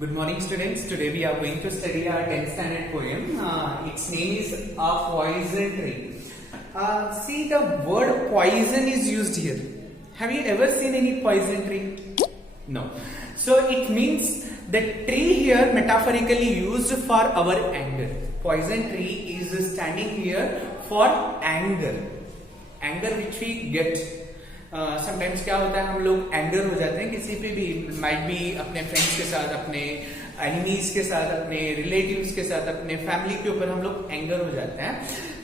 Good morning, students. Today we are going to study our 10th standard poem. Its name is A Poison Tree. See, the word poison is used here. Have you ever seen any poison tree? No. So it means the tree here metaphorically used for our anger. Poison tree is standing here for anger. Anger which we get. Sometimes क्या होता है, हम लोग anger हो जाते हैं किसी पे भी, माइट बी अपने फ्रेंड्स के साथ, अपने एनिमीज के साथ, अपने रिलेटिव्स के साथ, अपने फैमिली के ऊपर हम लोग एंगर हो जाते हैं.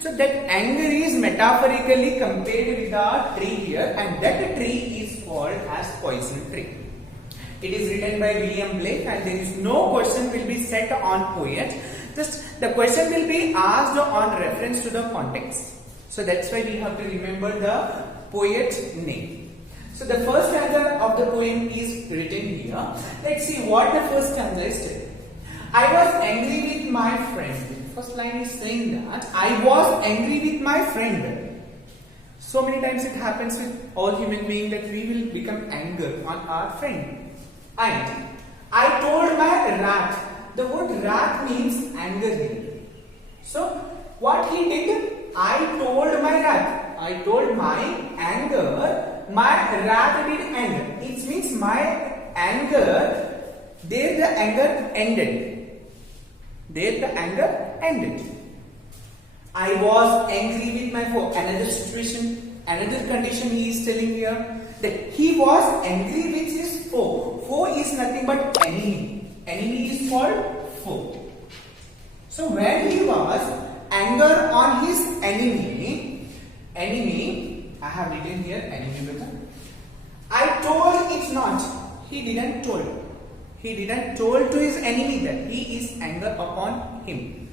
So that anger is metaphorically compared with a tree here, and that tree is called as poison tree. It is written by William Blake, and there is no question will be set on poet. Just the question will be asked on reference to the context. So that's why we have to remember the poet's name. So the first stanza of the poem is written here. Let's see what the first stanza is saying. I was angry with my friend. First line is saying that I was angry with my friend. So many times it happens with all human beings that we will become angry on our friend. And I told my wrath. The word wrath means anger here. So what he did? I told my wrath. I told my anger. My wrath did end. It means my anger. There the anger ended. There the anger ended. I was angry with my foe. Another situation, another condition he is telling here, that he was angry with his foe. Foe is nothing but enemy. Enemy is called foe. So when he was anger on his enemy, I have written here enemy beta. I told it not. He didn't told. He didn't told to his enemy that he is anger upon him.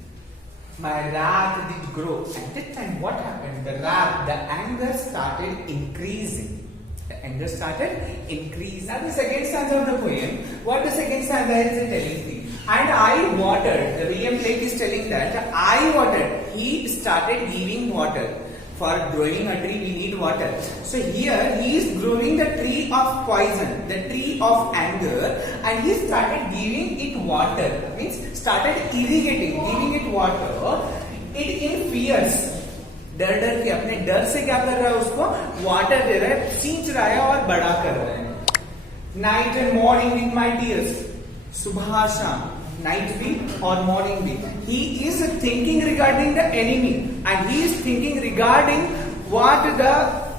My wrath did grow. At that time, what happened? The wrath, the anger started increasing. The anger started increasing. Now the second stanza of the poem. What the second stanza is telling me? And I watered. The William Blake is telling that I watered. He started giving water. For growing a tree, we need water. So here he is growing the tree of poison, the tree of anger, and he started giving it water. Means started irrigating, giving it water. It in fears. डर के अपने डर से क्या कर रहा है, उसको वाटर दे रहा है, सींच रहा है और बड़ा कर रहा है. Night and morning with my tears. सुबह शाम, night be or morning be. He is thinking regarding the enemy, and he is thinking regarding what the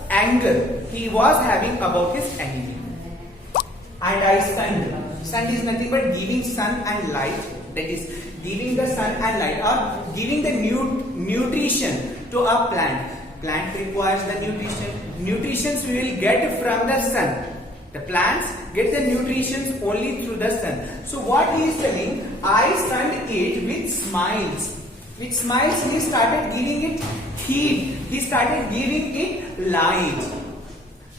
anger he was having about his enemy. And I sunned. Sun is nothing but giving sun and light. That is giving the sun and light, or giving the nutrition to a plant. Plant requires the nutrition. Nutritions we will get from the sun. The plants get the nutrition only through the sun. So what he is telling, I sunned it with smiles. With smiles he started giving it heat. He started giving it light.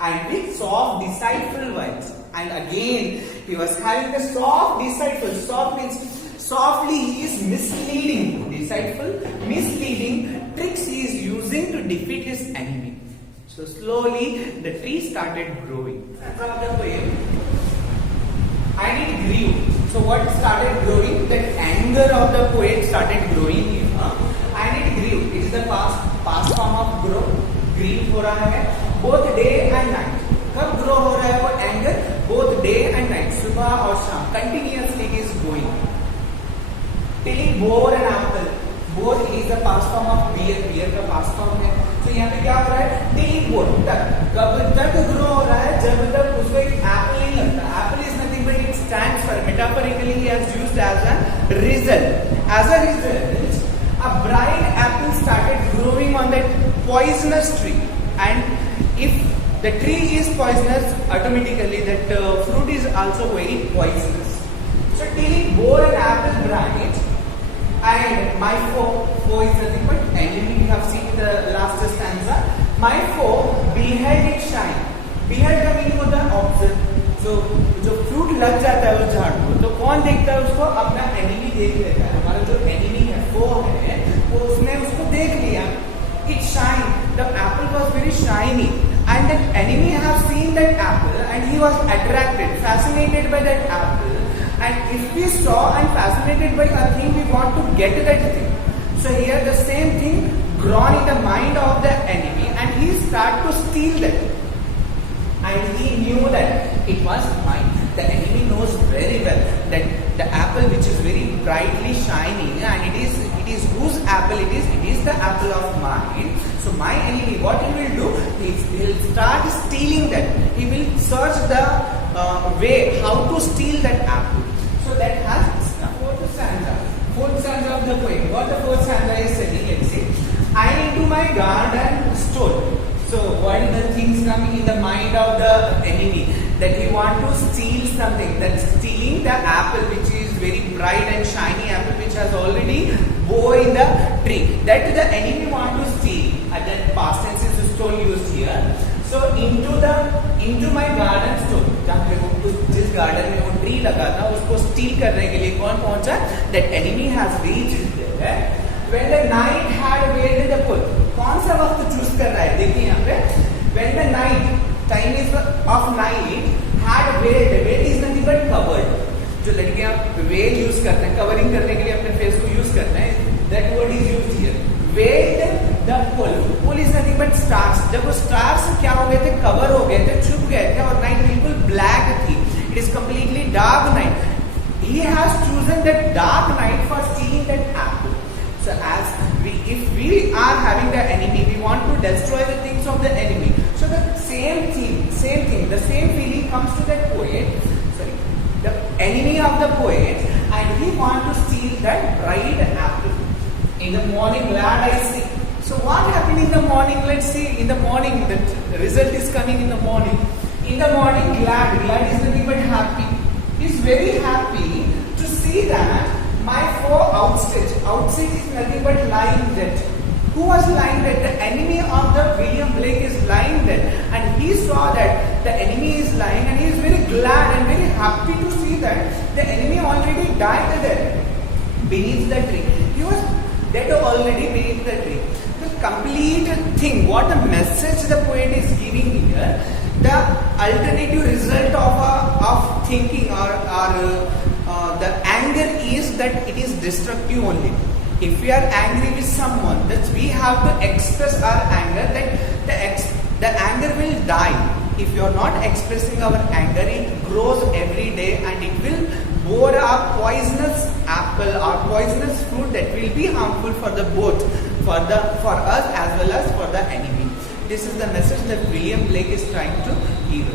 And with soft deceitful words. And again he was having the soft deceitful. Soft means softly he is misleading. Deceitful, misleading tricks he is using to defeat his enemy. So slowly the tree started growing. From the poem, and it grew. So what started growing? The anger of the poet started growing here, and it grew. It is the past form of grow. Grew हो रहा है both day and night. कब grow हो रहा है वो anger? Both day and night. सुबह और शाम. Continuously it is growing. Till it bore an apple. Bore is the past form of bear. Bear का past form है. तो यहाँ पे क्या हो रहा है? Till bore तक. कब तक grow हो रहा है? जब तक उसको एक apple नहीं लगता. Apple is nothing but it stands for, metaphorically he has used as a result. As a result, a bright apple started growing on that poisonous tree. And if the tree is poisonous, automatically that fruit is also very poisonous. So till it bore an apple bright. And my foe is nothing but enemy. We have seen in the last stanza. My foe beheld it shine. Beheld का meaning होता है observe. जो fruit लग जाता है उस झाड़ को, तो कौन देखता है उसको? अपना enemy देख लेता है. हमारा जो enemy है, foe है, वो उसने उसको देख लिया. It shine. The apple was very shiny, and that enemy have seen that apple, and he was attracted, fascinated by that apple, And if we saw and fascinated by a thing, we want to get that thing. So here the same thing grown in the mind of the enemy, and he start to steal that. And he knew that it was mine. The enemy knows very well that the apple which is very brightly shining, and it is whose apple it is? It is the apple of mine. So my enemy, what he will do? He will start stealing that. He will search the way how to steal that apple. So that has fourth stanza. Fourth stanza of the poem. What the fourth stanza is saying? Let's see. I into my garden stole. So what are the things coming in the mind of the enemy? That he want to steal something. That stealing the apple which is very bright and shiny apple which has already bore in the tree. That the enemy want to steal. That past tense is stole used here. So into my garden stole. जिस garden में वो tree लगा था उसको steel करने के लिए कौन पहुंचा? That enemy has reached there. When the night had veiled the full. कौन सा वक्त चूज कर रहा है? देखिए यहाँ पे. When the night, time is of night, had veiled. Veil is nothing but covered. जो लड़कियां veil यूज करते हैं, कवरिंग करने के लिए अपने फेस को यूज करते हैं. That word is used here. Veiled the full. Full is nothing but stars. जब वो stars क्या हो गए थे? कवर हो गए थे, छुप गए थे और नाइट बिल्कुल ब्लैक थी. It is completely dark night. He has chosen that dark night for stealing that apple. So if we are having the enemy, we want to destroy the things of the enemy. So the same thing, the same feeling comes to that poet, the enemy of the poet, and he want to steal that bright apple. In the morning, glad I see. So what happened in the morning? Let's see. In the morning, the result is coming in the morning. In the morning, glad is nothing but happy. He's very happy to see that my foe outstretched. Outstretched is nothing but lying dead. Who was lying dead? The enemy of the William Blake is lying dead. And he saw that the enemy is lying, and he is very glad and very happy to see that the enemy already died there beneath the tree. He was dead already beneath the tree. The complete thing, what a message the poet is giving here. The alternative result of thinking or the anger is that it is destructive only. If we are angry with someone, that we have to express our anger, that the anger will die. If you are not expressing our anger, it grows every day and it will bore a poisonous apple or poisonous fruit that will be harmful for the both for us as well as for the enemy. This is the message that William Blake is trying to give us.